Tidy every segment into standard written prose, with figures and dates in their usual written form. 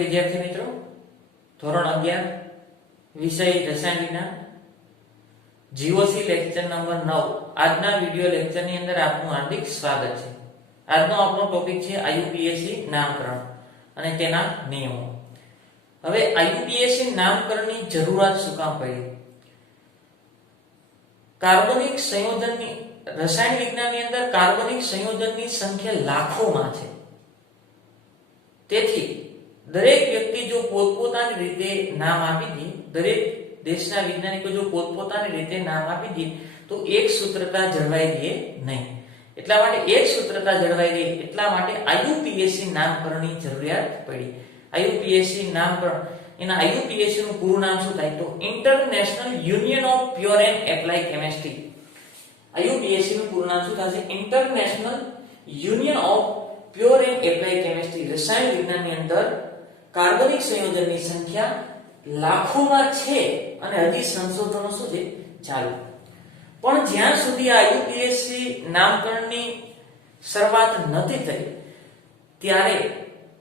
विद्यार्थी मित्रों, धोरण 11 विषय रसायन विज्ञान जीओसी लेक्चर नंबर 9 આજના વિડિયો લેક્ચરની અંદર આપનું હાર્દિક સ્વાગત છે। આજનો આપણો ટોપિક છે આઈયુપીએસસી નામકરણ અને તેના નિયમો। હવે આઈયુપીએસસી નામકરણની જરૂરિયાત શું કામ પડી? કાર્બનિક સંયોજનની રસાયણ વિજ્ઞાનની અંદર કાર્બનિક સંયોજનની સંખ્યા લાખોમાં છે। તેથી દરેક વ્યક્તિ જો પોતપોતાની રીતે નામ આપી દે, દરેક દેશના વૈજ્ઞાનિકો જો પોતપોતાની રીતે નામ આપી દે તો એક સૂત્રતા જળવાઈ રહે નહીં। એટલા માટે એક સૂત્રતા જળવાઈ રહે એટલા માટે આઈયુપીએસસી નામકરણની જરૂરિયાત પડી। આઈયુપીએસસી નામકરણ એના આઈયુપીએસસી નું પૂરું નામ શું થાય તો international union of pure and apply chemistry. IUPSC નું પૂરું નામ શું થશે? International union of pure and apply chemistry. રસાયણ વિજ્ઞાનની અંદર કાર્બનિક સંયોજનની સંખ્યા લાખોમાં છે અને હજી સંશોધનો શું છે ચાલુ। પણ જ્યાં સુધી આ આઈયુપીએસસી નામકરણની શરૂઆત નથી થઈ ત્યારે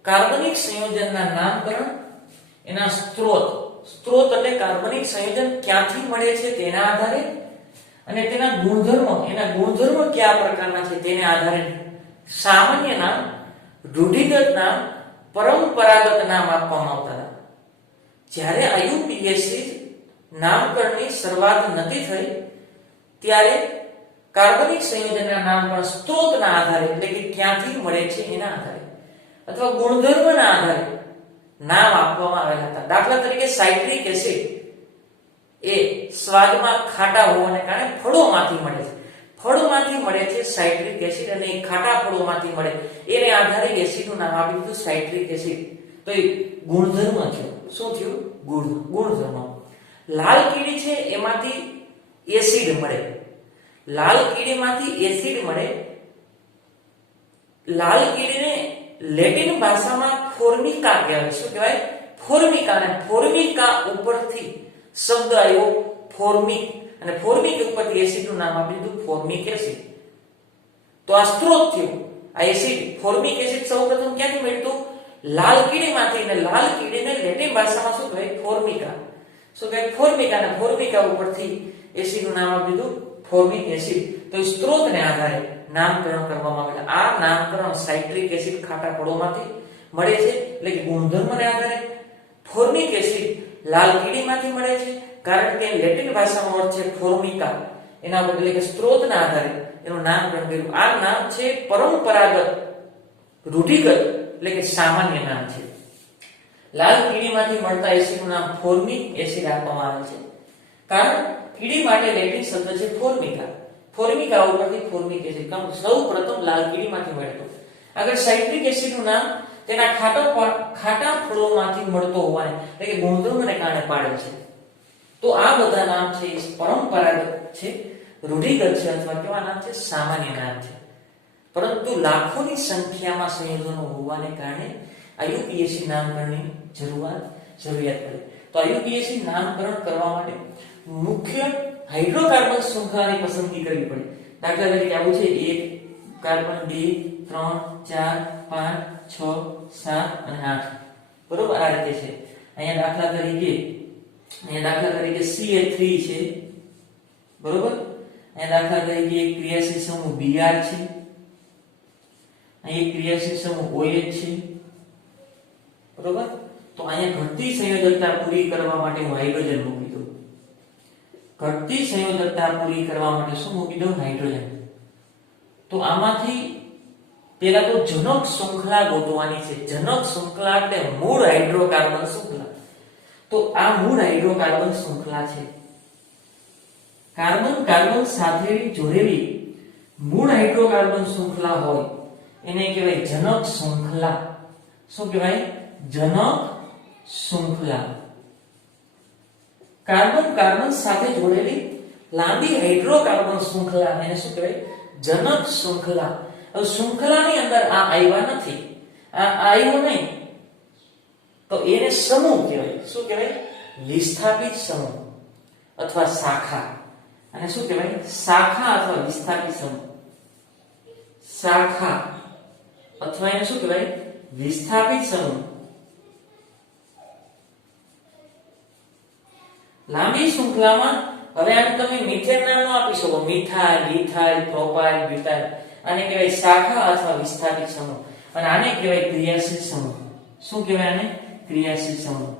કાર્બનિક સંયોજનના નામકરણ, એના સ્ત્રોત એટલે કાર્બનિક સંયોજન ક્યાંથી મળે છે તેના આધારે અને તેના ગુણધર્મો, એના ગુણધર્મો કયા પ્રકારના છે તેના આધારે સામાન્ય નામ, રૂઢિગત નામ, પરંપરાગત નામ આપવામાં આવતા હતા। જ્યારે આઈયુપીએસસી નામકરણની શરૂઆત નથી થઈ ત્યારે કાર્બનિક સંયોજનના નામ પણ સ્ત્રોતના આધારે એટલે કે ક્યાંથી મળે છે એના આધારે અથવા ગુણધર્મના આધારે નામ આપવામાં આવેલા હતા। દાખલા તરીકે સાઇટ્રિક એસિડ એ સ્વાદમાં ખાટા હોવાને કારણે ફળોમાંથી મળે છે। ફળોમાંથી મળે છે સાઇટ્રિક એસિડ અને એ ખાટા ફળોમાંથી મળે એને આધારે એસિડનું નામ આપી દીધું સાઇટ્રિક એસિડ। તો એ ગુણધર્મ થયો। શું થયું? ગુણધર્મ। લાલ કીડી છે એમાંથી એસિડ મળે, લાલ કીડીમાંથી એસિડ મળે। લાલ કીડીને લેટિન ભાષામાં ફોર્મિકા કહેવાય। શું કહેવાય? ફોર્મિકા। અને ફોર્મિકા ઉપરથી શબ્દ આવ્યો ફોર્મિક અને ફોર્મિક ઉપરથી એસિડનું નામ આપી દીધું ફોર્મિક એસિડ। તો આ સ્ત્રોત થયો। આ એસિડ ફોર્મિક એસિડ સૌપ્રથમ ક્યાંથી મળ્યું? લાલ કીડીમાંથી। અને લાલ કીડીને લેટિન ભાષામાં શું કહેવાય? ફોર્મિકા। શું કહેવાય? ફોર્મિકા। અને ફોર્મિકા ઉપરથી એસિડનું નામ આપી દીધું ફોર્મિક એસિડ। તો સ્ત્રોતને આધારે નામકરણ કરવામાં આવેલા। આ નામકરણ સાઇટ્રિક એસિડ ખાટા ફળોમાંથી મળે છે એટલે કે ગુણધર્મને આધારે, ફોર્મિક એસિડ લાલ કીડીમાંથી મળે છે કારણ કે લેટિન ભાષામાં અર્થ છે ફોર્મિકા, એના ઉપર એટલે કે સ્ત્રોતના આધારે એનું નામકરણ કર્યું। આ નામ છે પરંપરાગત, રૂઢિગત એટલે કે સામાન્ય નામ છે। લાલ કીડીમાંથી મળતા એસિડનું નામ ફોર્મિક એસિડ આપવામાં આવે છે કારણ કીડી માટે લેટિન શબ્દ છે ફોર્મિકા। ફોર્મિકા ઉપરથી ફોર્મિક એસિડ કામ સૌપ્રથમ લાલ કીડીમાંથી મળતો। આગળ સાઇટ્રિક એસિડનું નામ તેના ખાટા ફળોમાંથી મળતો હોવાને એટલે કે ગુણધર્મને કારણે પાડે છે। તો આ બધા નામ છે એ પરંપરાગત છે, રૂઢિગત છે અથવા કેવા નામ છે? સામાન્ય નામ છે। પરંતુ લાખોની સંખ્યામાં સંયોજનો હોવાને કારણે આઈયુપીએસસી નામકરણની જરૂરિયાત પડી। તો આઈયુપીએસસી નામકરણ કરવા માટે મુખ્ય હાઇડ્રોકાર્બન શૃંખલાની પસંદગી કરવી પડે। દાખલા તરીકે આવું છે 1 કાર્બન 2 3 4 5 6 7 અને 8 બરોબર આ રીતે છે। અહીંયા દાખલા તરીકે CH3 છે બરોબર। અહીંયા દાખલા તરીકે એક ક્રિયાશીલ સમૂહ Br છે, અહીં ક્રિયાશીલ સમૂહ OH છે બરોબર। તો અહીંયા ઘટતી સંયોજકતા પૂરી કરવા માટે હું હાઇડ્રોજન મૂકી દઉં। ઘટતી સંયોજકતા પૂરી કરવા માટે શું મૂકી દઉં? હાઇડ્રોજન। તો આમાંથી પેલા તો જનક શૃંખલા ગોતવાની છે। જનક શૃંખલા એટલે મૂળ હાઇડ્રોકાર્બન શૃંખલા। તો આ મૂળ હાઇડ્રોકાર્બન શૃંખલા છે। કાર્બન કાર્બન સાથે જોડેલી મૂળ હાઇડ્રોકાર્બન શૃંખલા હોય એને કહેવાય જનક શૃંખલા। શું કહેવાય? જનક શૃંખલા। કાર્બન કાર્બન સાથે જોડેલી લાંબી હાઇડ્રોકાર્બન શૃંખલા એને શું કહેવાય? જનક શૃંખલા। હવે શૃંખલાની અંદર આ આવ્યા નથી, આ આવ્યો નહીં તો એને સમૂહ કહેવાય। શું કહેવાય? વિસ્થાપિત સમૂહ અથવા શાખા। અને શું કહેવાય? શાખા અથવા વિસ્થાપિત સમૂહ। શાખા અથવા એને શું કહેવાય? વિસ્થાપિત સમૂહ। લાંબી શૃંખલામાં હવે આને તમે મિથેન નામ ન આપી શકો. Methyl, ethyl, propyl, butyl. આને કહેવાય શાખા અથવા વિસ્થાપિત સમૂહ અને આને કહેવાય ક્રિયાશીલ સમૂહ. શું કહેવાય આને? ક્રિયાશીલ સમૂહ.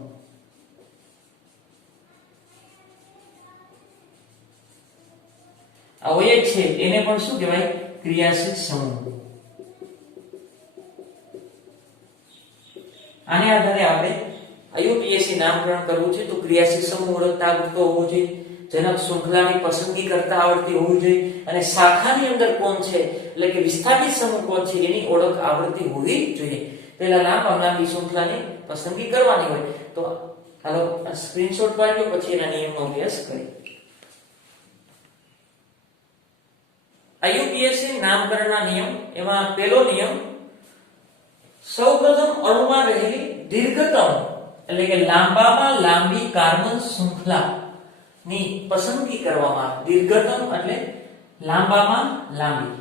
આ OH છે એને પણ શું કહેવાય? ક્રિયાશીલ સમૂહ. આને આધારે આપણે IUPAC નામકરણ કરવું છે તો ક્રિયાશીલ સમૂહ ઓળખતા આવડતો હોવો જોઈએ, જનક શૃંખલાની પસંદગી કરતા આવડતી હોવી જોઈએ અને શાખાની અંદર કોણ છે એટલે કે વિસ્થાપિત સમૂહ કોણ છે એની ઓળખ આવડતી હોવી જોઈએ. પહેલા લાંબી શૃંખલાની પસંદગી કરવાની હોય. તો હાલો સ્ક્રીનશોટ પાડજો, પછી એના નિયમનો અભ્યાસ કરીએ. IUPAC નામકરણના નિયમ, એમાં પહેલો નિયમ, સૌપ્રથમ અણુમાં રહેલી દીર્ઘતમ એટલે કે લાંબામાં લાંબી કાર્બન શૃંખલા ની પસંદગી કરવામાં આવે. દીર્ઘતમ એટલે લાંબામાં લાંબી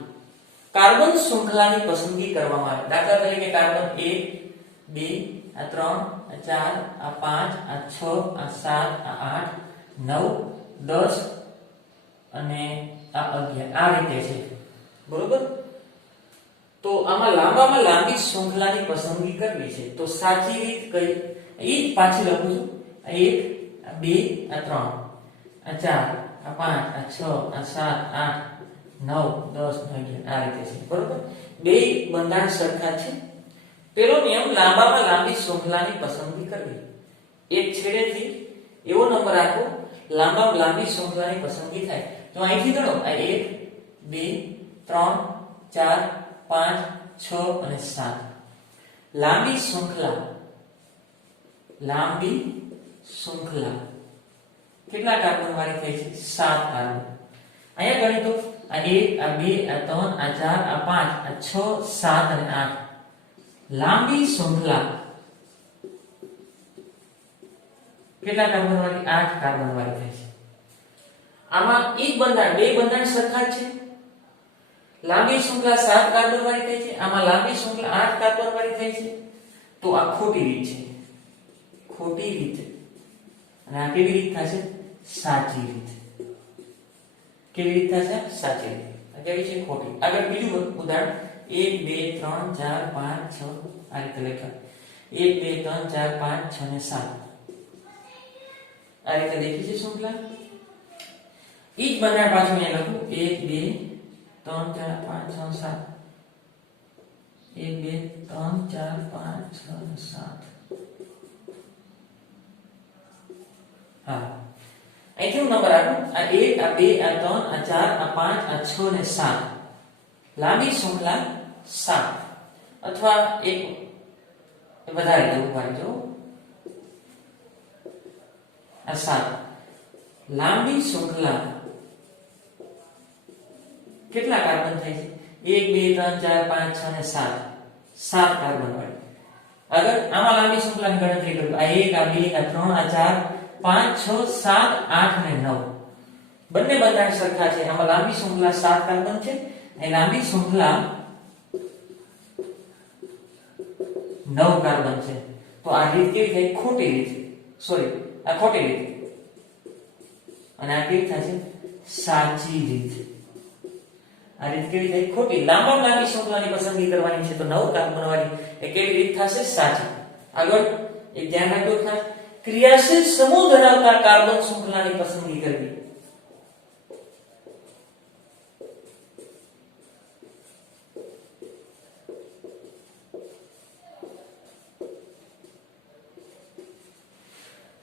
કાર્બન શૃંખલાની પસંદગી કરવામાં આવે. દાખલા તરીકે કાર્બન 1, 2, 3, 4, 5, 6, 7, 8, 9, 10 અને 11 આ રીતે છે. બરોબર? તો આમાં લાંબામાં લાંબી શૃંખલાની પસંદગી કરવી છે તો સાચી રીત કઈ? ઈ જ પાછી લખું છું. 1, 2, 3, 4, 5, 6, 7, 8, 9, 10, 11 આ રીતે છે. બરોબર? બે બંધારણ સરખા છે. પેલો નિયમ, લાંબામાં લાંબી શૃંખલાની પસંદગી કરવી. એક છેડેથી એવો નંબર રાખો લાંબામાં લાંબી શૃંખલાની પસંદગી થાય. તો અહીંથી ગણો, 1, 2, 3, 4, 5, 6 અને 7. લાંબી શૃંખલા કેટલા કાર્બન વાળી થઈ છે? 7 કાર્બન. અહીંયા ગણી તો આ 1, આ 2, આ 3, આ 4, આ 5, આ 6, 7 અને 8. લાંબી શૃંખલા કેટલા કાર્બન વાળી? 8 કાર્બન વાળી થઈ છે. આમાં એક બંધારણ, બે બંધારણ સરખા છે. લાંબી શૃંખલા 7 કાર્બન વાળી થઈ છે, આમાં લાંબી શૃંખલા 8 કાર્બન વાળી થઈ છે. તો આ ખોટી રીત છે. ખોટી રીત. અને આ કેવી રીત થશે? સાચી રીત. કેવી રીત થશે? સાચી રીત. આ કેવી છે? ખોટી. આગળ બીજું ઉદાહરણ, 1, 2, 3, 4, 5, 6 આ રીતે લખાય. 1, 2, 3, 4, 5, 6 અને 7 આ રીતે દેખી છે શૃંખલા. ઈ જ બંધારણ પાછું અહીંયા લખું, 1, 2, 3, 4, 5, 6, 7. 1, 2, 3, 4, 5, 6 અને 7. હા, અહીંથી હું નંબર આપું, આ 1, આ 2, આ 3, આ 4, આ 5, આ 6 અને 7. લાંબી શૃંખલા 7 અથવા એક વધારે દઉં પાડજો. આ 7 લાંબી શૃંખલા કેટલા કાર્બન થાય છે? 1, 2, 3, 4, 5, 6 અને 7. 7 કાર્બન વાળી. આગળ આમાં લાંબી શૃંખલાની ગણતરી કરું. આ 1, આ 2, આ 3, આ 4, 5, 6, 7, 8 અને 9. બંને બંધારણ સરખા છે. આમાં લાંબી શૃંખલા 7 કાર્બન છે અને લાંબી શૃંખલા 9 કાર્બન છે. તો આ રીત કેવી થાય? ખોટી રીત. સોરી, આ ખોટી રીત. અને આ કેવી થશે? સાચી રીત. આ રીત કેવી થાય? ખોટી. લાંબામાં લાંબી શૃંખલાની પસંદગી કરવાની છે તો 9 કાર્બન વાળી એ કેવી રીત થશે? સાચી. આગળ એક ધ્યાન રાખજો ખાસ, ક્રિયાશીલ સમૂહ ધરાવતા કાર્બન શૃંખલાની પસંદગી કરવી.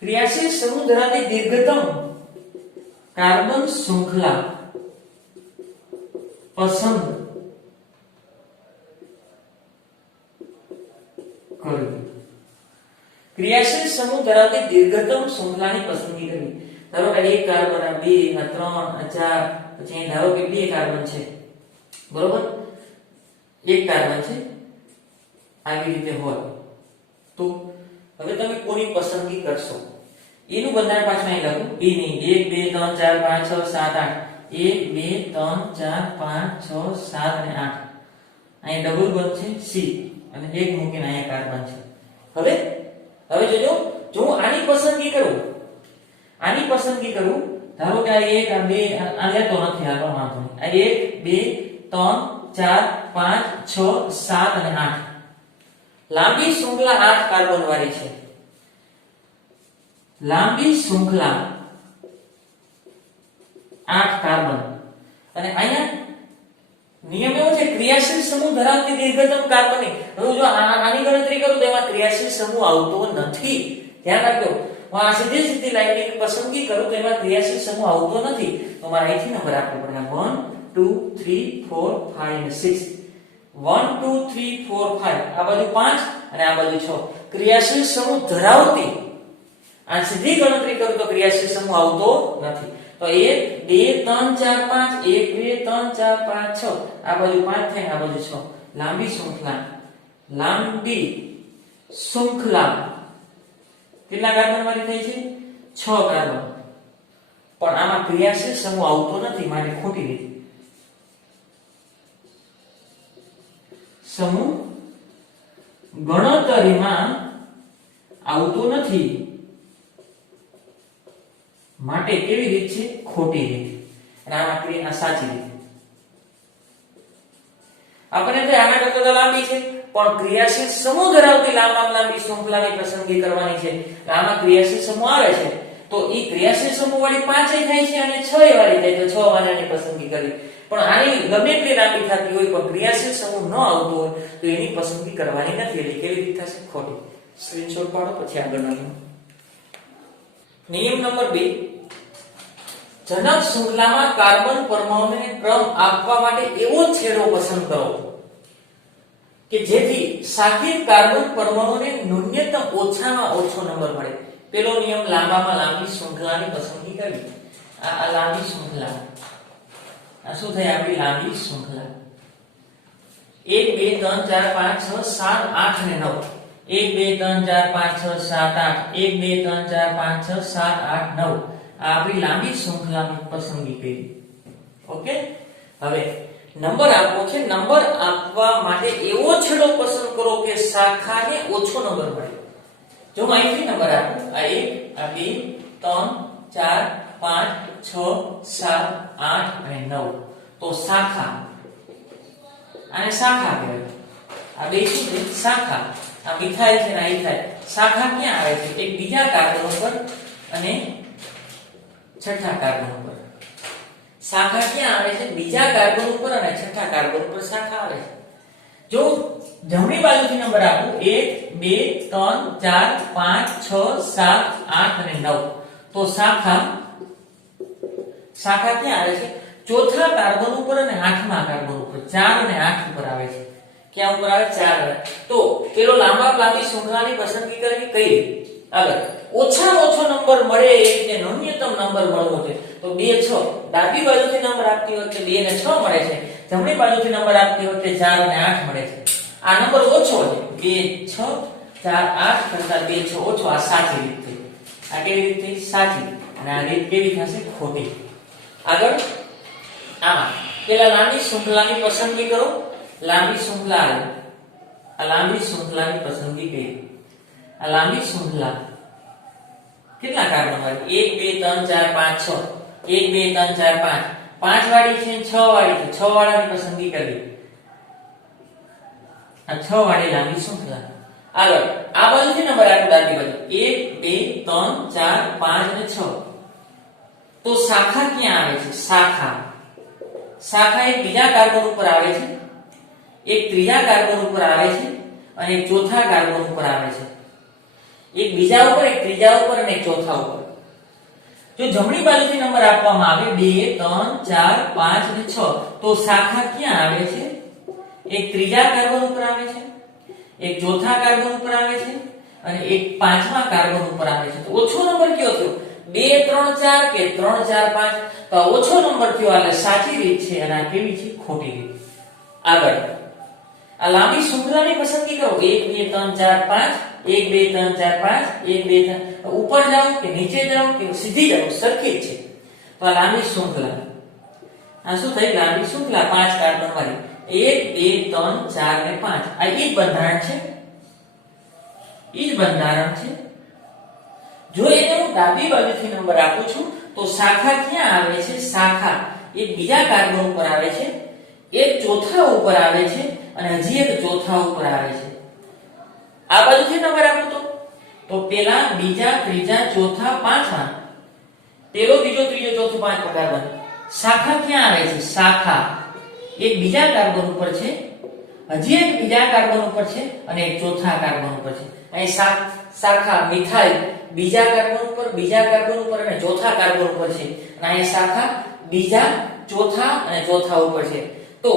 ક્રિયાશીલ સમૂહ ધરાવતી દીર્ઘતમ કાર્બન શૃંખલા પસંદ કરવી. ક્રિયાશીલ સમૂહ ધરાવતી દીર્ઘતમ શૃંખલાની પસંદગી કરવી. ધારો કે 1 કાર્બન, આ 2, આ 3, આ 4, પછી ધારો કે 2 કાર્બન છે. બરોબર? 1 કાર્બન છે. આવી રીતે હોય તો હવે તમે કોની પસંદગી કરશો? એનું બંધારણ પાછું અહીં લખું. એ નહીં 1, 2, 3, 4, 5, 6, 7, 8. 1, 2, 3, 4, 5, 6, 7 અને 8. અહીં ડબલ બંધ છે C અને એક મૂકીને અહીંયા કાર્બન છે. હવે જોજો, જો હું આની પસંદગી કરું, આની પસંદગી કરું, ધારો કે આ 1 આ 2 આ લેતો નથી, આ પણ વાંધો નહીં, આ 1 2 3 4 5 6 7 અને 8 લાંબી શૃંખલા 8 કાર્બન વાળી છે. લાંબી શૃંખલા 8 કાર્બન. અને અહીંયા નિયમ એવો છે ક્રિયાશીલ સમૂહ ધરાવતી દીર્ઘતમ કાર્બન. હવે જો આની ગણતરી કરું તો એમાં ક્રિયાશીલ સમૂહ આવતો નથી, ધ્યાન રાખજો. હું આ સીધી સીધી લાઈનની પસંદગી કરું તો એમાં ક્રિયાશીલ સમૂહ આવતો નથી, તો મારે અહીંથી નંબર આપવો પડે. 1 2 3 4 5 અને 6. 1 2 3 4 5 આ બાજુ 5 અને આ બાજુ 6 ક્રિયાશીલ સમૂહ ધરાવતી. આ સીધી ગણતરી કરું તો ક્રિયાશીલ સમૂહ આવતો નથી. તો 1 2 3 4 5 1 2 3 4 5 6 આ બાજુ 5 થાય, આ બાજુ 6. લાંબી શૃંખલા. લાંબી શૃંખલા કેટલા કાર્બન વાળી થઈ છે? 6 કાર્બન. પણ આમાં ક્રિયાશીલ સમૂહ આવતો નથી, માટે ખોટી રીત. સમૂહ ગણતરીમાં આવતો નથી, માટે કેવી રીત છે? ખોટી રીત. અને આમાં ક્રિયા સાચી રીત. આપણે તો આના કરતા લાંબી છે, પણ ક્રિયાશીલ સમૂહ ધરાવતી લાંબામાં લાંબી શૃંખલાની પસંદગી કરવાની છે. આમાં ક્રિયાશીલ સમૂહ આવે છે તો ઈ ક્રિયાશીલ સમૂહ વાળી 5 થાય છે અને 6 વાળી થાય તો 6 વાળાની પસંદગી કરવી. પણ આની ગમે એટલી લાંબી થતી હોય પણ ક્રિયાશીલ સમૂહ ન આવતો હોય તો એની પસંદગી કરવાની નથી. એટલે કેવી રીત થશે? ખોટી. સ્ક્રીનશોટ પાડો પછી આગળનો નિયમ નંબર 2. જનક શૃંખલામાં કાર્બન પરમાણુને ક્રમ આપવા માટે એવો છેડો પસંદ કરો કે જેથી શાખિત કાર્બન પરમાણુને ન્યૂનતમ ઓછામાં ઓછો નંબર મળે. પેલો નિયમ લાંબામાં લાંબી શૃંખલાની પસંદગી કરવી. આ લાંબી શૃંખલા, આ શું થાય? આપણી લાંબી શૃંખલા 1 2 3 4 5 6 7 8 અને 9. 1 2 3 4 5 6 7 8 1 2 3 4 5 6 7 8 9 આ આપણી લાંબી શૃંખલાની પસંદગી કરી. ઓકે. હવે નંબર આપવો છે. નંબર આપવા માટે એવો છેડો પસંદ કરો કે શાખાને ઓછો નંબર મળે. જો હું અહીંથી નંબર આપું, આ 1 આ 2 3 4 5 6 7 8 અને 9 તો શાખા, આને શાખા કહેવાય. આ બે શું છે? શાખા. આ મિથાઇલ છે ને આ ઇથાઇલ. શાખા ક્યાં આવે છે? એક બીજા કાર્બન ઉપર અને છઠ્ઠા કાર્બન ઉપર. શાખા ક્યાં આવે છે? બીજા કાર્બન ઉપર અને છઠ્ઠા કાર્બન ઉપર શાખા આવે છે. જો જમણી બાજુથી નંબર આપું 1 2 3 4 5 6 7 8 અને 9 તો શાખા ક્યાં આવે છે? ચોથા કાર્બન ઉપર અને આઠમા કાર્બન ઉપર. 4 અને 8 ઉપર આવે છે. ક્યાં ઉપર આવે? 4 આવે. તો પેલો લાંબી શૃંખલાની પસંદગી કરવી કઈ? આગળ ઓછામાં ઓછો નંબર મળે એટલે ન્યૂનતમ નંબર મળવો છે તો 2 6. ડાબી બાજુથી નંબર આપતી વખતે 2 ને 6 મળે છે, જમણી બાજુથી નંબર આપતી વખતે 4 અને 8 મળે છે. આ નંબર ઓછો છે 2 6 4 8 કરતા 2 6 ઓછો. આ સાચી રીત થઈ. આ કેવી રીત થઈ? સાચી. અને આ રીત કેવી થશે? ખોટી. આગળ આમાં પેલા લાંબી શૃંખલાની પસંદગી કરો. લાંબી શૃંખલા, આ લાંબી શૃંખલાની પસંદગી કરી. આ લાંબી શૃંખલા કેટલા કાર્બન વાળી? 1 2 3 4 5 6. 1 2 3 4 5 5 વાળી છે 6 વાળી છે. 6 વાળાની પસંદગી કરવી. આ 6 વાળી લાંબી શૃંખલા. આગળ આ બાજુથી નંબર આપો ડાબી બાજુ 1 2 3 4 5 અને 6 તો શાખા ક્યાં આવે છે? શાખા એક બીજા કાર્બન ઉપર આવે છે, એક ત્રીજા કાર્બન ઉપર આવે છે અને એક ચોથા કાર્બન ઉપર આવે છે. એક બીજા ઉપર, એક ત્રીજા ઉપર અને એક ચોથા ઉપર. જો જમણી બાજુથી નંબર આપવામાં આવે 2 3 4 5 અને 6 તો શાખા ક્યાં આવે છે? એક ત્રીજા કાર્બન ઉપર આવે છે, એક ચોથા કાર્બન ઉપર આવે છે અને એક પાંચમા કાર્બન ઉપર આવે છે. તો ઓછો નંબર કયો થયો? 2 3 4 કે 3 4 5? તો ઓછો નંબર થયો. એટલે સાચી રીત છે અને આ કેવી છે? ખોટી રીત. આગળ આ લાંબી શૃંખલાની પસંદગી કરો. 1 2 3 4 5 1 2 3 4 5 1 2 3 ઉપર જાઓ કે નીચે જાઓ કે સીધી જાઓ, સરખી જ છે. તો આ લાંબી શૃંખલા, આ શું થઈ? લાંબી શૃંખલા 5 કાર્બન વાળી. 1 2 3 4 ને 5 આ ઈ જ બંધારણ છે. ઈ જ બંધારણ છે. જો એને હું ડાબી બાજુથી નંબર આપું છું તો શાખા ક્યાં આવે છે? શાખા એક બીજા કાર્બન ઉપર આવે છે, એક ચોથા ઉપર આવે છે અને હજી એક ચોથા ઉપર આવે છે. આ બાજુથી નંબર આપું તો પેલા, બીજા, ત્રીજા, ચોથા, પાંચમા, પેલો, બીજો, ત્રીજો, ચોથો, પાંચમો કાર્બન. શાખા ક્યાં આવે છે? શાખા એક બીજા કાર્બન ઉપર છે, હજી એક બીજા કાર્બન ઉપર છે અને એક ચોથા કાર્બન ઉપર છે. અહીં શાખા મિથાઇલ બીજા કાર્બન ઉપર, બીજા કાર્બન ઉપર અને ચોથા કાર્બન ઉપર છે. અને અહીં શાખા બીજા, ચોથા અને ચોથા ઉપર છે. તો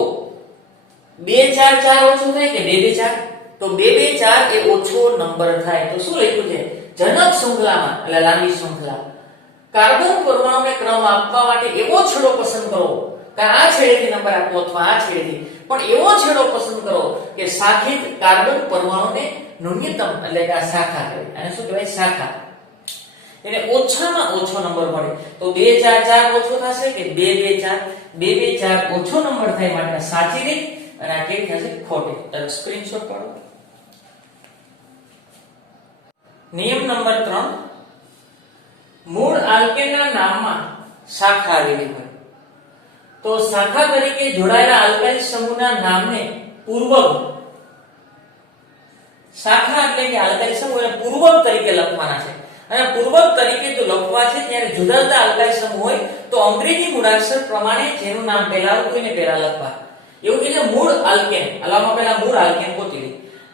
2 4 4 ઓછું થાય કે 2 2 4? તો 2 2 4 એ ઓછો નંબર થાય. તો શું લખ્યું છે? જનક શૃંખલામાં એટલે લાંબી શૃંખલા કાર્બન પરમાણુને ક્રમ આપવા માટે એવો છેડો પસંદ કરો કે આ છેડેથી નંબર આપો અથવા આ છેડેથી, પણ એવો છેડો પસંદ કરો કે શાખિત કાર્બન પરમાણુને ન્યૂનતમ એટલે કે આ શાખા કહેવાય. અને શું કહેવાય? શાખા. એટલે ઓછામાં ઓછો નંબર મળે. તો 2 4 4 ઓછો થશે કે 2 2 4? 2 2 4 ઓછો નંબર થાય માટે સાચી રીત અને આ કેવી થશે? ખોટી. તો સ્ક્રીનશોટ પાડો. નિયમ નંબર 3, મૂળ આલ્કેનના નામમાં શાખા આવેલી હોય તો શાખા તરીકે જોડાયેલા આલ્કાઇલ સમૂહના નામને પૂર્વક, શાખા એટલે કે આલ્કાઇલ સમૂહ એને પૂર્વક તરીકે લખવાના છે. અને પૂર્વક તરીકે જો લખવા છે ત્યારે જુદા જુદા આલ્કાઇલ સમૂહ હોય તો અંગ્રેજી મૂળાક્ષર પ્રમાણે જેનું નામ પહેલા આવતું એને પહેલા લખવા. એવું કે મૂળ આલ્કેન, આલામાં પહેલા મૂળ આલ્કેન ગોતી લે.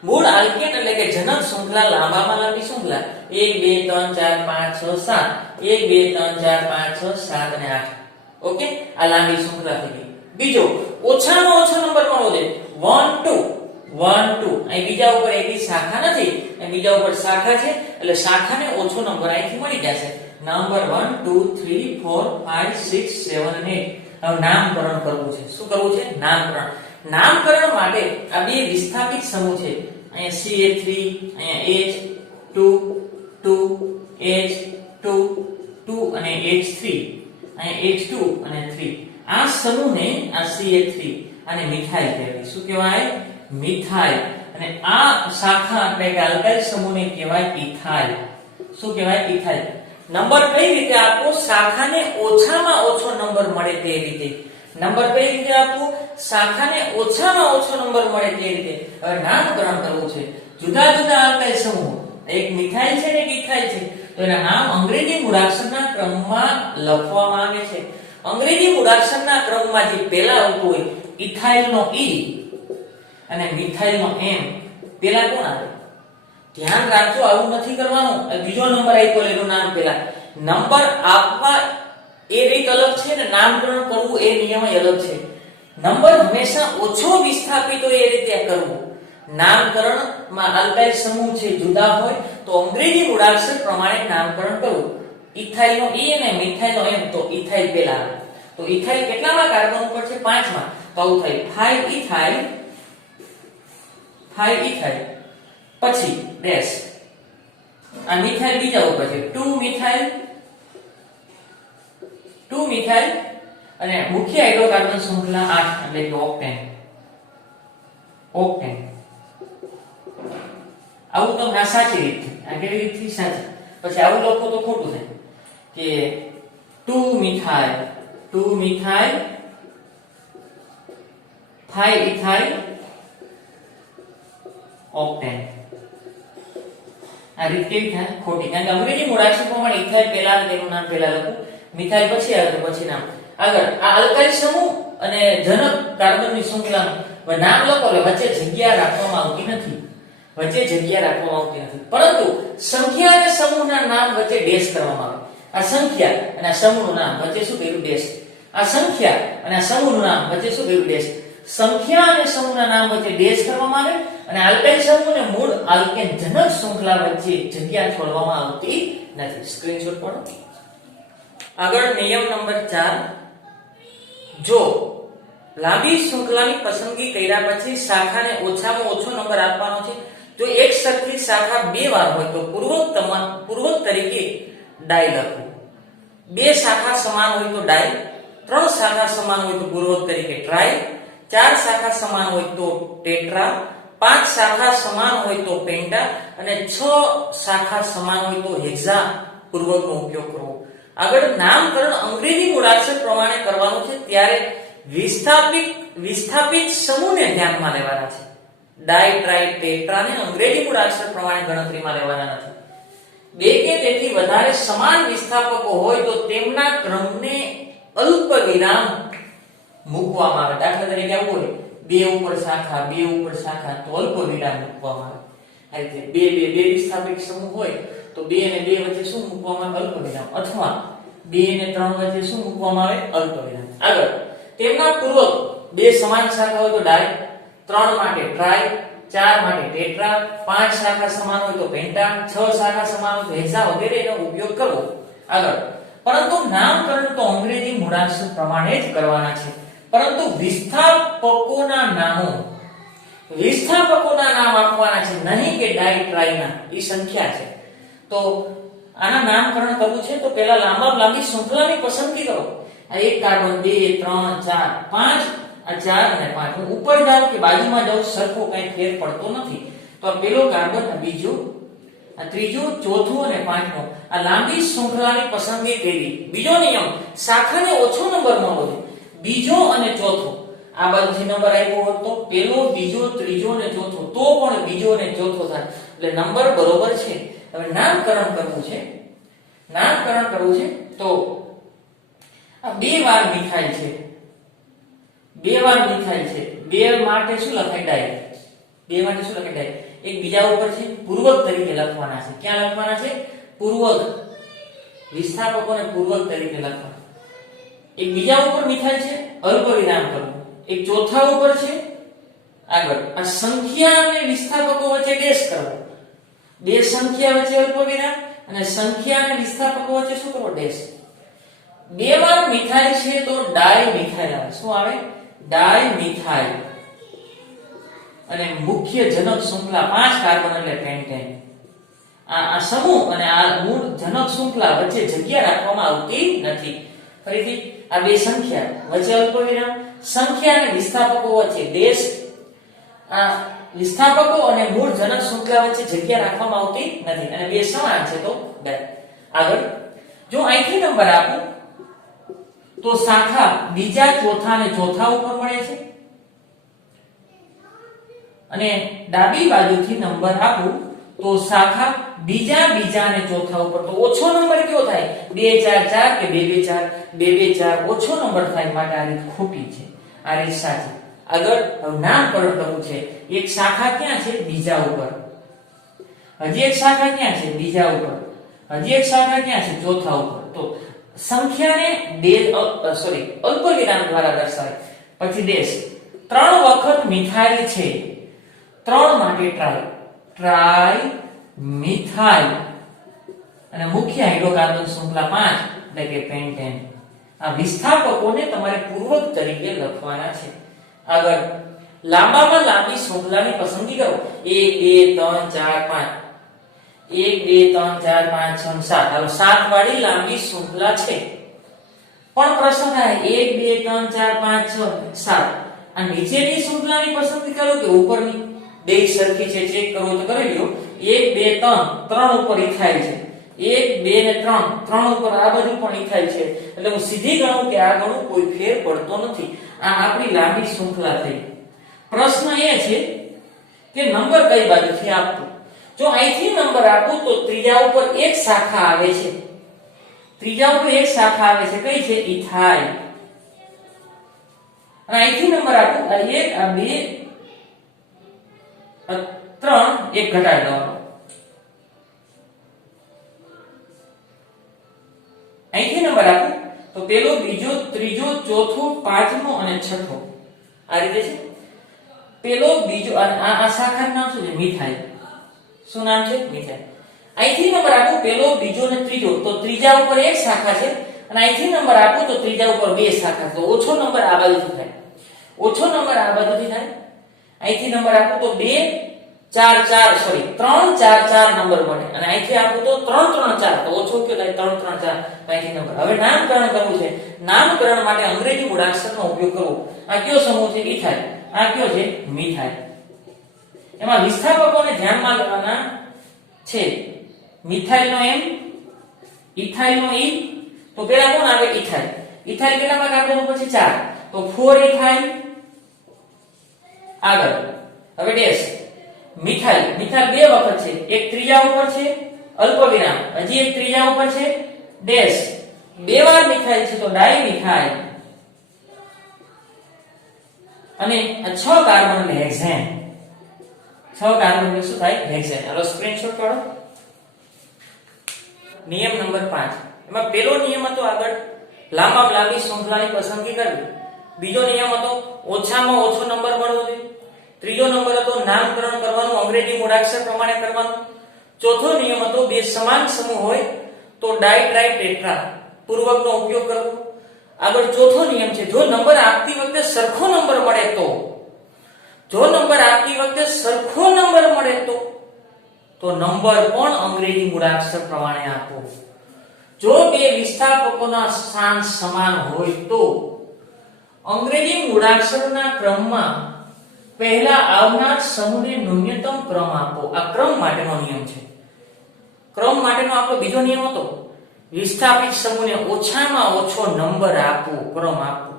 મૂળ આલ્કેન એટલે કે જનક શૃંખલા લાંબામાં લાંબી શૃંખલા 1 2 3 4 5 6 7, 1 2 3 4 5 6 7 અને 8. ઓકે, આ લાંબી શૃંખલા થઈ ગઈ. બીજો ઓછામાં ઓછો નંબર મળવો જોઈએ 1 2 1 2. અહીં બીજા ઉપર એકી શાખા નથી, અહીં બીજા ઉપર શાખા છે એટલે શાખાને ઓછો નંબર અહીંથી મળી જશે. નંબર 1 2 3 4 5 6 7 અને 8. હવે નામકરણ કરવું છે. શું કરવું છે? નામકરણ. નામકરણ માટે આ બે વિસ્થાપિત સમૂહ છે. અહીંયા CH3, અહીંયા H2 2 H2 2 અને H3, અહીંયા H2 અને 3. આ સમૂહને આ CH3 આને મિથાઇલ કહેવાય. શું કહેવાય? મિથાઇલ. અને આ શાખા એટલે કે આલ્કાઇલ સમૂહને કહેવાય ઇથાઇલ. શું કહેવાય? ઇથાઇલ. નંબર કઈ રીતે આપો? શાખાને ઓછામાં ઓછો નંબર મળે તે રીતે. નંબર કઈ રીતે આપો? શાખાને ઓછામાં ઓછો નંબર મળે તે રીતે. હવે નામકરણ કરવું છે. જુદા જુદા આલ્કાઇલ સમૂહ, એક મિથાઇલ છે ને એક ઇથાઇલ છે, તો એના નામ અંગ્રેજી મૂળાક્ષરના ક્રમમાં લખવામાં આવે છે. અંગ્રેજી મૂળાક્ષરના ક્રમમાં જે પહેલા આવતું હોય ઇથાઇલનો E અને મિથાઇલનો M, પહેલા કોણ આવે? ધ્યાન રાખજો, આવું નથી કરવાનું. બીજો નંબર આપ્યો એનું નામ પહેલા. નંબર આપવા એ રીત અલગ છે ને નામકરણ કરવું એ નિયમ અલગ છે. નંબર હંમેશા ઓછો વિસ્થાપિત હોય એ રીતે કરવું. નામકરણમાં આલ્કાઇલ સમૂહ છે જુદા હોય તો અંગ્રેજી મૂળાક્ષર પ્રમાણે નામકરણ કરવું. ઇથાઇલનો E અને મિથાઇલનો M, તો ઇથાઇલ પહેલા આવે. તો ઇથાઇલ કેટલામાં કાર્બન ઉપર છે? 5માં. તો આવું થાય 5 ઇથાઇલ, 5 ઇથાઇલ, પછી ડેશ આ મિથાઇલ બીજા ઉપર છે 2 મિથાઇલ, 2 મિથાઇલ અને મુખ્ય હાઇડ્રોકાર્બન શૃંખલા 8 એટલે કે ઓક્ટેન. ઓક્ટેન. આવું તમને આ સાચી રીત, આ કેવી રીતથી સાચી. પછી આવું લખો તો ખોટું થાય કે 2 મિથાઇલ, 2 મિથાઇલ, 5 ઇથાઇલ, ઓક્ટેન. આ રીત કેવી થાય? ખોટી. કારણ કે અંગ્રેજી મૂળાક્ષર પ્રમાણે ઇથાઇલ પહેલા તેનું નામ પહેલા લખું, મિથાઇલ પછી આવે પછી નામ. આગળ આ આલ્કાઇલ સમૂહ અને જનક કાર્બનની શૃંખલાનું નામ લખો એટલે વચ્ચે જગ્યા રાખવામાં આવતી નથી. વચ્ચે જગ્યા રાખવામાં આવતી નથી. પરંતુ સંખ્યા અને સમૂહના નામ વચ્ચે ડેશ કરવામાં આવે. આ સંખ્યા અને આ સમૂહનું નામ વચ્ચે શું કર્યું? ડેશ. આ સંખ્યા અને આ સમૂહનું નામ વચ્ચે શું કર્યું? ડેશ. સંખ્યા અને સમૂહના નામ વચ્ચે ડેશ કરવામાં આવે અને આલ્કાઇલ સમૂહ અને મૂળ આલ્કેન જનક શૃંખલા વચ્ચે જગ્યા છોડવામાં આવતી નથી. સ્ક્રીનશોટ પાડો. આગળ નિયમ નંબર 4, જો લાંબી શૃંખલાની પસંદગી કર્યા પછી શાખાને ઓછામાં ઓછો નંબર આપવાનો છે. જો એક સરખી શાખા બે વાર હોય તો પૂર્વક તરીકે ડાય લખવું. બે શાખા સમાન હોય તો ડાય, ત્રણ શાખા સમાન હોય તો પૂર્વક તરીકે ટ્રાય, ચાર શાખા સમાન હોય તો ટેટ્રા, પાંચ શાખા સમાન હોય તો પેન્ટા અને છ શાખા સમાન હોય તો હેક્ઝા પૂર્વકનો ઉપયોગ કરવો. આગળ નામકરણ અંગ્રેજી મૂળાક્ષર પ્રમાણે કરવાનું છે ત્યારે વિસ્થાપિત સમૂહને ધ્યાનમાં લેવાના છે. ડાય, ટ્રાય, ટેટ્રાને અંગ્રેજી મૂળાક્ષર પ્રમાણે ગણતરીમાં લેવાના નથી. બે કે તેથી વધારે સમાન વિસ્થાપકો હોય તો તેમના ક્રમને અલ્પ વિરામ મૂકવામાં આવે. દાખલા તરીકે આવું હોય, બે ઉપર શાખા, બે ઉપર શાખા, તો અલ્પ વિરામ મૂકવામાં આવે. આ રીતે બે વિસ્થાપિત સમૂહ હોય તો 2 અને 2 વચ્ચે શું મૂકવામાં આવે? અલ્પ વિરામ. અથવા 2 અને 3 વચ્ચે શું મૂકવામાં આવે? અલ્પ વિરામ. આગળ તેમના પૂર્વક બે સમાન શાખા હોય તો ડાય, 3 માટે ટ્રાય, 4 માટે ટેટ્રા, 5 શાખા સમાન હોય તો પેન્ટા, 6 શાખા સમાન હોય તો હેક્સા વગેરેનો ઉપયોગ કરવો. આગળ પરંતુ નામકરણ તો અંગ્રેજી મૂળાક્ષર પ્રમાણે જ કરવાના છે. પરંતુ વિસ્થાપકોના નામ આપવાના છે, નહીં કે ડાય, ટ્રાયના. એ સંખ્યા છે. તો આના નામકરણ કરવું છે તો પહેલા લાંબી શૃંખલાની પસંદગી કરો. આ એક કાર્બન, 2, 3, 4, 5, આ 4 અને 5. હું ઉપર જાઉં કે બાજુમાં જાઉં સરખો કઈ ફેર પડતો નથી. તો આ પેલો કાર્બન, આ બીજો, આ ત્રીજો, ચોથું અને પાંચમો. આ લાંબી શૃંખલાની પસંદગી કરી. બીજો નિયમ, શાખાને ઓછો નંબર મળવો જોઈએ. બીજો અને ચોથો આ બાજુથી નંબર આપ્યો હોત તો પેલો, બીજો, ત્રીજો અને ચોથો, તો પણ બીજો અને ચોથો થાય. એટલે નંબર બરોબર છે. હવે નામકરણ કરવું છે તો આ બે વાર મિથાઇલ છે. બે માટે શું લખાય? ડાય. એક બીજા ઉપર છે, પૂર્વક તરીકે લખવાના છે. ક્યાં લખવાના છે? પૂર્વક. વિસ્થાપકોને પૂર્વક તરીકે લખવાના. એક બીજા ઉપર મિથાઇલ છે, અલ્પ વિરામ કરવું. એક ચોથા ઉપર છે. આગળ આ સંખ્યા અને વિસ્થાપકો વચ્ચે ડેશ કરવો. બે સંખ્યા વચ્ચે અલ્પ વિરામ અને સંખ્યા અને વિસ્થાપકો વચ્ચે શું કરવો? ડેશ. બે વાર મિથાઇલ છે તો ડાય મિથાઇલ આવે. શું આવે? ડાય મિથાઇલ. અને મુખ્ય જનક શૃંખલા 5 કાર્બન એટલે પેન્ટેન. આ સમૂહ અને આ મૂળ જનક શૃંખલા વચ્ચે જગ્યા રાખવામાં આવતી નથી. ફરીથી આ બે સંખ્યા વચ્ચે અલ્પ વિરામ, સંખ્યા અને વિસ્થાપકો વચ્ચે ડેશ. આ વિસ્થાપકો અને મૂળ જનક શૃંખલા વચ્ચે જગ્યા રાખવામાં આવતી નથી અને બે સમાન છે તો ડાય. આગળ જો અહીંથી નંબર આપું તો શાખા બીજા, ચોથા અને ચોથા ઉપર મળે છે. અને ડાબી બાજુથી નંબર આપું તો શાખા બીજા અને ચોથા ઉપર. તો ઓછો નંબર કયો થાય? 2 4 4 કે 2 2 4 ઓછો નંબર થાય. માટે આ રીત ખોટી છે, આ રીત સાચી. આગળ નામકરણ કરવું છે. એક શાખા ક્યાં છે? બીજા ઉપર. હજી એક શાખા ક્યાં છે? બીજા ઉપર. હજી એક શાખા ક્યાં છે? ચોથા ઉપર. તો સંખ્યાને અલ્પ વિરામ દ્વારા દર્શાવાય. પછી ડેશ. 3 વખત મિથાઇલ છે, 3 માટે ટ્રાય મિથાઇલ. અને મુખ્ય હાઇડ્રોકાર્બન શૃંખલા 5 એટલે કે પેન્ટેન. આ વિસ્થાપકોને તમારે પૂર્વક તરીકે લખવાના છે. આગળ લાંબામાં લાંબી શૃંખલાની પસંદગી કરો. 1 2 3 4 5 1 2 3 4 5 6 7. હાલો 7 વાળી લાંબી શૃંખલા છે. પણ પ્રશ્ન થાય 1 2 3 4 5 6 7. આ નીચેની શૃંખલાની પસંદગી કરો કે ઉપરની? બે સરખી છે, ચેક કરો તો કરી લ્યો. 1 2 3 ઉપર ઇથાઇલ છે. 1 2 ને 3 ઉપર આ બાજુ પણ ઇથાઇલ છે. એટલે હું સીધી ગણું કે આ ગણું કોઈ ફેર પડતો નથી. આ આપણી લાંબી શૃંખલા થઈ. પ્રશ્ન એ છે કે નંબર કઈ બાજુથી આપવું? જો અહીંથી નંબર આપું તો ત્રીજા ઉપર એક શાખા આવે છે. કઈ છે? ઇથાઇલ. અને અહીંથી નંબર આપું આ 1 આ 2 3 એક ઘટાડી દેવાનો. અહીંથી નંબર આપું તો પેલો, બીજો, ત્રીજો, ચોથો, પાંચમો અને છઠ્ઠો. આ રીતે છે. પેલો, બીજો અને આ શાખાનું નામ શું છે? મિથાઇલ. શું નામ છે? મિથાઇલ. અહીંથી નંબર આપું પેલો, બીજો અને ત્રીજો, તો ત્રીજા ઉપર એક શાખા છે. અને અહીંથી નંબર આપું તો ત્રીજા ઉપર બે શાખા. તો ઓછો નંબર આ બાજુથી થાય. અહીંથી નંબર આપું તો 2 4 4 3 4 4 નંબર મળે. અને અહીંથી આપું તો 3 3 4 તો ઓછો કયો થાય? 3 3 4. અહીંથી નંબર. હવે નામકરણ કરવું છે. નામકરણ માટે અંગ્રેજી મૂળાક્ષરનો ઉપયોગ કરવો. આ કયો સમૂહ છે? ઇથાઇલ. આ કયો છે? મિથાઇલ. એમાં વિસ્થાપકોને ધ્યાનમાં લેવાના છે. મિથાઇલનો M, ઇથાઇલ નો ઈ તો પેલા કોણ આવે ઇથાઇલ ઇથાઇલ કેટલામાં કાર્બન ઉપર છે 4 તો 4 ઇથાઇલ આગળ હવે ડેશ મિથાઇલ મિથાઇલ બે વખત છે એક ત્રીજા ઉપર છે અલ્પવિરામ હજી એક ત્રીજા ઉપર છે ડેશ બે વાર મિથાઇલ છે તો ડાઇમિથાઇલ અને 6 કાર્બન એટલે હેક્સેન 6 કાર્બન એટલે શું થાય હેક્સેન હાલો સ્ક્રીનશોટ પાડો નિયમ નંબર 5 એમાં પહેલો નિયમ હતો આગળ લાંબામાં લાંબી શૃંખલાની પસંદગી કરવી બીજો નિયમ હતો ઓછામાં ઓછો નંબર મળવો જોઈએ ત્રીજો નંબર હતો નામકરણ કરવાનું અંગ્રેજી મૂળાક્ષર પ્રમાણે કરવાનું ચોથો નિયમ હતો બે સમાન સમૂહ હોય તો ડાઈ ટ્રાઈ ટેટ્રા પૂર્વકનો ઉપયોગ કરવો આગળ ચોથો નિયમ છે જો નંબર આપતી વખતે સરખો નંબર મળે તો જો નંબર આપતી વખતે સરખો નંબર મળે તો નંબર પણ અંગ્રેજી મૂળાક્ષર પ્રમાણે આપો જો બે વિસ્થાપકોના સ્થાન સમાન હોય તો અંગ્રેજી મૂળાક્ષરના ક્રમમાં પહેલા આવનાર સમૂહને ન્યૂનતમ ક્રમ આપો આ ક્રમ માટેનો નિયમ છે ક્રમ માટેનો આપણો બીજો નિયમ હતો વિસ્થાપિત સમૂહને ઓછામાં ઓછો નંબર આપો ક્રમ આપો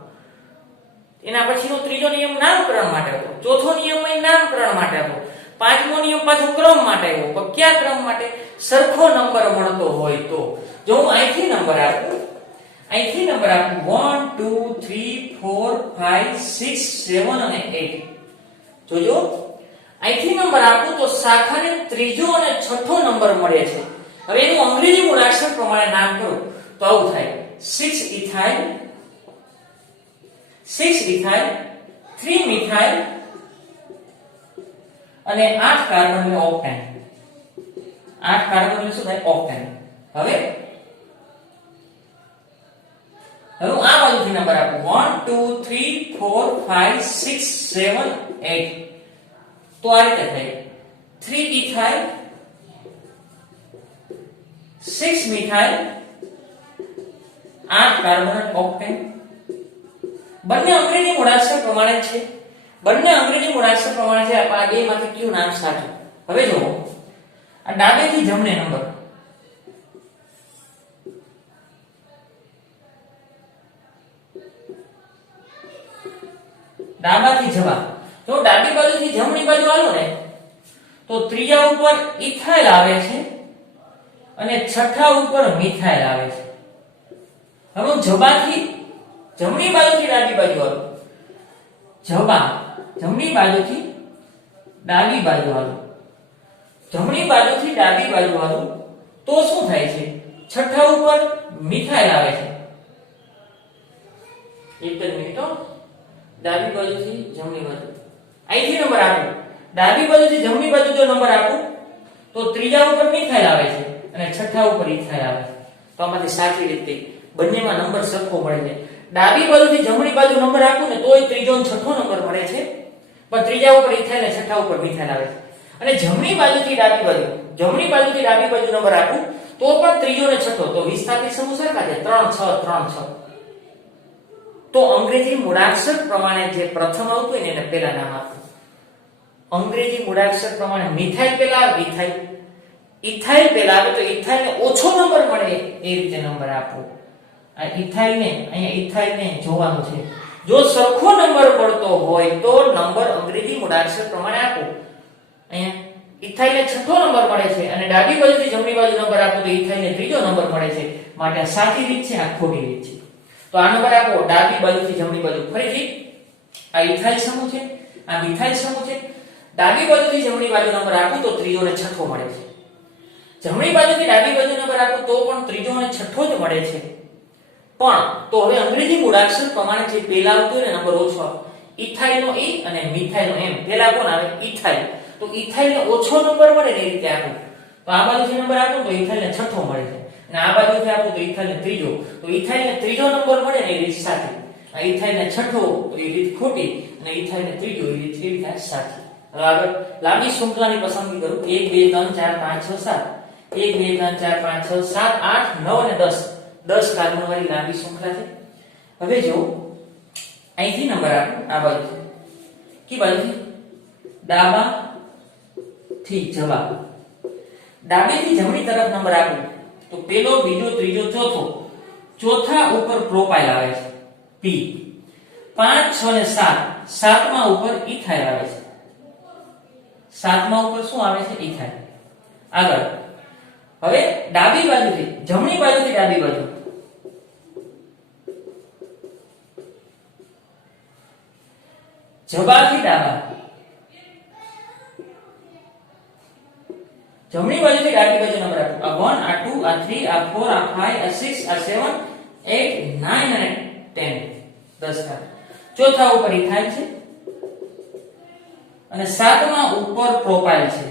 એના પછીનો ત્રીજો નિયમ નામકરણ માટે હતો ચોથો નિયમ નામકરણ માટે હતો પાંચમો નિયમ પાછો ક્રમ માટે આવ્યો પણ કયા ક્રમ માટે સરખો નંબર મળતો હોય તો જો હું અહીંથી નંબર આપું 1 2 3 4 5 6 7 અને 8 જોજો અહીંથી નંબર આપું તો શાખાને ત્રીજો અને છઠ્ઠો નંબર મળે છે હવે એનું અંગ્રેજી મૂળાક્ષર પ્રમાણે નામ કરો તો આવું થાય 6 ઇથાઇલ 3 મિથાઇલ અને 8 કાર્બન એટલે ઓક્ટેન 8 કાર્બન એટલે શું થાય ઓક્ટેન હવે હું આ બાજુથી નંબર આપું 1 2 3 4 5 6 7 8 તો આ રીતે થાય 3 ઇથાઇલ 6 મિથાઇલ 8 કાર્બન ઓક્ટેન બંને અંગ્રેજી મૂળાક્ષર પ્રમાણે છે બંને અંગ્રેજી મૂળાક્ષર પ્રમાણે છે આ બે માંથી કયું નામ સાચું હવે જો આ ડાબેથી જમણે નંબર ડાબાથી જવા જો ડાબી બાજુથી જમણી બાજુ આલો ને તો ત્રીજા ઉપર ઇથાઇલ આવે છે અને છઠ્ઠા ઉપર મિથાઇલ આવે છે હવે હું જબાથી જમણી બાજુથી ડાબી બાજુ આલો જબા જમણી બાજુથી ડાબી બાજુ આલો જમણી બાજુથી ડાબી બાજુ આલો તો શું થાય છે છઠ્ઠા ઉપર મિથાઇલ આવે છે એક જ મિનિટ ડાબી બાજુથી જમણી બાજુ અહીંથી નંબર આપું ડાબી બાજુથી જમણી બાજુ જો નંબર આપું તો ત્રીજા ઉપર મિથાઇલ આવે છે અને છઠ્ઠા ઉપર ઇથાઇલ આવે છે તો આમાંથી સાચી રીતે બંનેમાં નંબર સરખો મળે છે ડાબી બાજુથી જમણી બાજુ નંબર આપું ને તોય ત્રીજો અને છઠ્ઠો નંબર મળે છે પણ ત્રીજા ઉપર ઇથાઇલ અને છઠ્ઠા ઉપર મિથાઇલ આવે છે અને જમણી બાજુથી ડાબી બાજુ નંબર આપું તો પણ ત્રીજો અને છઠ્ઠો તો વિસ્થાપિત સમૂહ સરખા છે 3 6 3 6 તો અંગ્રેજી મૂળાક્ષર પ્રમાણે જે પ્રથમ આવતું હોય ને એને પહેલા નામ આપવું અંગ્રેજી મૂળાક્ષર પ્રમાણે મિથાઇલ પહેલા આવે ઇથાઇલ પહેલા આવે તો ઇથાઇલને ઓછો નંબર મળે એ રીતે નંબર આપવો આ ઇથાઇલને અહીંયા ઇથાઇલને જોવાનું છે જો સરખો નંબર મળતો હોય તો નંબર અંગ્રેજી મૂળાક્ષર પ્રમાણે આપો અહીંયા ઇથાઇલને છઠ્ઠો નંબર મળે છે અને ડાબી બાજુથી જમણી બાજુ નંબર આપો તો ઇથાઇલને ત્રીજો નંબર મળે છે માટે આ સાચી રીત છે આ ખોટી રીત છે તો આ નંબર આપો ડાબી બાજુથી જમણી બાજુ ફરીથી આ ઇથાઇલ સમૂહ છે આ મિથાઇલ સમૂહ છે ડાબી બાજુથી જમણી બાજુ નંબર આપો તો ત્રીજો અને છઠ્ઠો મળે છે જમણી બાજુથી ડાબી બાજુ નંબર આપો તો પણ ત્રીજો અને છઠ્ઠો જ મળે છે પણ તો હવે અંગ્રેજી મૂળાક્ષર પ્રમાણે જે પહેલા આવતું હોય ને નંબર ઓછો ઇથાઇલ નો ઈ અને મિથાઇલ નો એમ પહેલા કોણ આવે ઇથાઇલ તો ઇથાઇલ ને ઓછો નંબર મળે ને એ રીતે આપો તો આ બાજુથી નંબર આપો તો ઇથાઇલ ને છઠ્ઠો મળે છે અને આ બાજુથી આપો તો ઇથાઇલ ને ત્રીજો તો ઇથાઇલ ને ત્રીજો નંબર મળે ને એ રીત સાચી આ ઇથાઇલ ને છઠ્ઠો તો એ રીત ખોટી અને ઇથાઇલ ને ત્રીજો એ રીત કેવી થાય સાચી હવે આગળ લાંબી શૃંખલાની પસંદગી કરું 1 2 3 4 5 6 7 1 2 3 4 5 6 7 8 9 અને 10 કાર્બન વાળી લાંબી શૃંખલા છે હવે જો અહીંથી નંબર આપો આ બાજુ કી બાજુથી ડાબા થી જવા ડાબેથી જમણી તરફ નંબર આપો તો તો પેલો, બીજો, ત્રીજો, ચોથો. ચોથા ઉપર પ્રોપાઇલ આવે છે P. 5, 6 ને 7, સાતમા ઉપર ઇથાઇલ આવે છે. સાતમા ઉપર શું આવે છે? ઇથાઇલ. આગળ હવે ડાબી બાજુથી જમણી બાજુથી ડાબી બાજુ, જબાથી ડાબા, જમણી બાજુથી ડાબી બાજુ નંબર આપો. આ 1, આ 2, આ 3, આ 4, આ 5, આ 6, આ 7, 8, 9 અને 10. 10 કાર્બન. ચોથા ઉપર ઇથાઇલ છે અને સાતમા ઉપર પ્રોપાઇલ છે.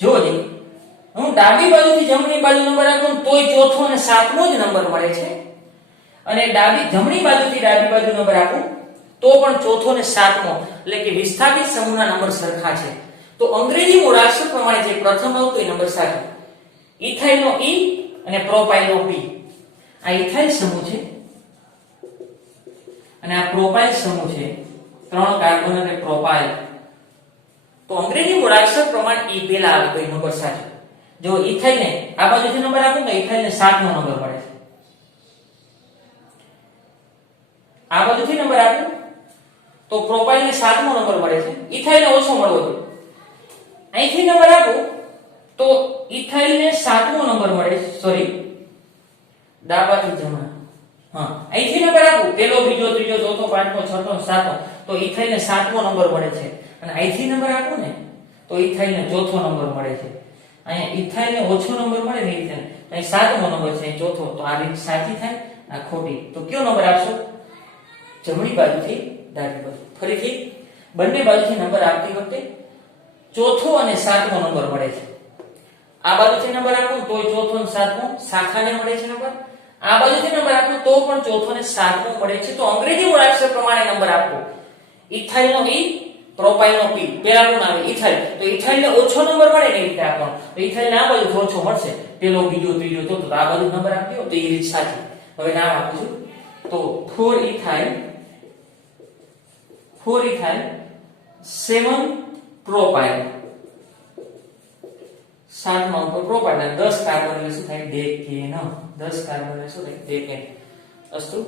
જોજી, હું ડાબી બાજુથી જમણી બાજુ નંબર આપું તોય ચોથો અને સાતમો જ નંબર મળે છે, અને જમણી બાજુથી ડાબી બાજુ નંબર આપું તો પણ ચોથો અને સાતમો એટલે કે વિસ્થાપિત સમૂહના નંબર સરખા છે. તો અંગ્રેજી મૂળાક્ષર પ્રમાણે જે પ્રથમ આવતો એ નંબર સાચો. ઇથાઇલનો E અને પ્રોપાઇલનો P. આ ઇથાઇલ સમૂહ છે અને આ પ્રોપાઇલ સમૂહ છે. 3 કાર્બન અને પ્રોપાઇલ. તો અંગ્રેજી મૂળાક્ષર પ્રમાણે E પેલા આવે તો એ નંબર સાચો. જો ઇથાઇલને આ બાજુથી નંબર આપું તો ઇથાઇલને 7મો નંબર મળે છે. આ બાજુથી નંબર આપું તો પ્રોપાઇલને 7મો નંબર મળે છે. ઇથાઇલને ઓછો મળવો જોઈએ. અહીંથી નંબર આપું તો ઇથાઇલને 7મો નંબર મળે છે. સોરી, ડાબાથી જમણા. હા, અહીંથી નંબર આપું પેલો, બીજો, ત્રીજો, ચોથો, પાંચમો, છઠ્ઠો, સાતમો તો ઇથાઇલને 7મો નંબર મળે છે. અને અહીંથી નંબર આપું ને તો ઇથાઇલને ચોથો નંબર મળે છે. અહીંયા ઇથાઇલને ઓછો નંબર મળે ને રીતે અહીં 7મો નંબર છે, અહીં ચોથો. તો આ રીત સાચી થાય, આ ખોટી. તો કયો નંબર આપશો? જમણી બાજુથી ડાબી બાજુ. ફરીથી બંને બાજુથી નંબર આપતી વખતે ચોથો અને સાતમો નંબર મળે છે. આ બાજુથી નંબર આપો તોય ચોથો અને સાતમો શાખાને મળે છે નંબર. આ બાજુથી નંબર આપો તો પણ ચોથો અને સાતમો મળે છે. તો અંગ્રેજી મૂળાક્ષર પ્રમાણે નંબર આપો. ઇથાઇલનો E, પ્રોપાઇલનો P. પેલા કોણ આવે? ઇથાઇલ. તો ઇથાઇલને ઓછો નંબર મળે ને એ રીતે આપવાનો. તો ઇથાઇલને આ બાજુ ઓછો મળશે, પેલો, બીજો, ત્રીજો, ચોથો. તો આ બાજુ નંબર આપી દો તો એ રીત સાચી. હવે નામ આપું છું. તો 4 ઇથાઇલ, 7 પ્રોપાઇલ. 7મા ઉપર પ્રોપાઇલ. 10 કાર્બન એટલે શું થાય? ડેકેન. 10 કાર્બન એટલે શું થાય? ડેકેન. અસ્તુ.